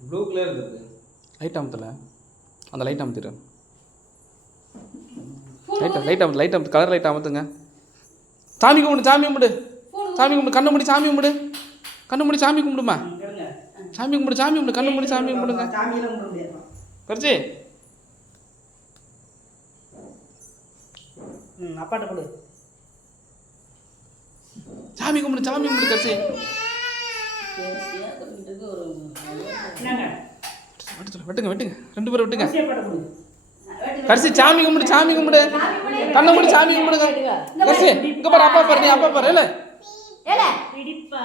Blue colour இருக்கு. Light அமுத்தல. அந்த லைட் அமுத்திடு. லைட் அமுத்து கலர் லைட் அமுத்துங்க. சாமி கும்பிடு சாமி கும்பிடு. சாமி கும்பிடு கண்ணை மூடி சாமி கும்பிடு. கண்ணை மூடி சாமி கும்பிடுமா. சாமி கும்பிடு சாமி கும்பிடு கண்ணை மூடி சாமி கும்பிடுங்க. சாமியெல்லாம் கும்பிட முடியாது. கரிச்சி. அப்பாட்ட கொடு. சாமி கும்பிடு கரிச்சி. என்னங்க? வெட்டுங்க ரெண்டு பேரும் வெட்டுங்க. அப்பாட்ட கொடு. கரிசி சாமி கும்பிடு கண்ணை மூடி சாமி கும்பிடுங்க. கரிசி இங்க பாரு அப்பா பாரு நீ அப்பா பாரு இல்ல பிடிப்பா.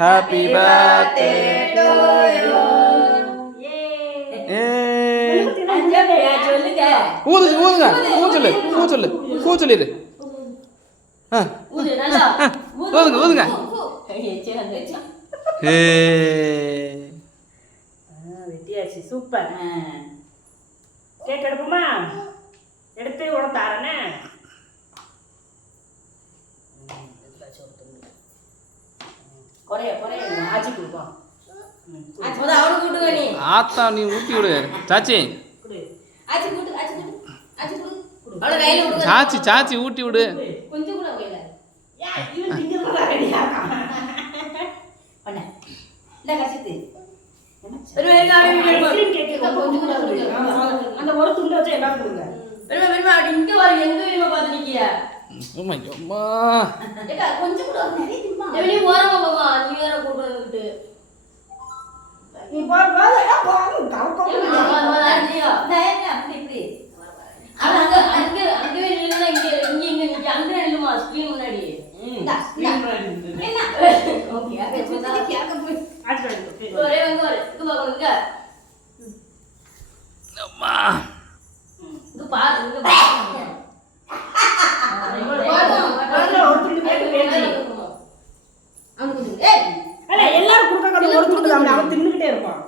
Happy birthday to you. ஊதுங்க சொல்லிரு. ஊதுங்க. வெட்டியாச்சு சூப்பர். கேக் எடுப்போமா? எடுத்து உட தாரனே. ஆத்தா நீ ஊட்டி விடு சாச்சி. சாச்சி ஊட்டி விடு. அந்த ஒரு துண்டு வச்சு எல்லாம் கொடுங்க. நீ எல்லாரும் கொடுக்க ஒரு துண்டு அவன் தின்னுக்கிட்டே இருப்பான்.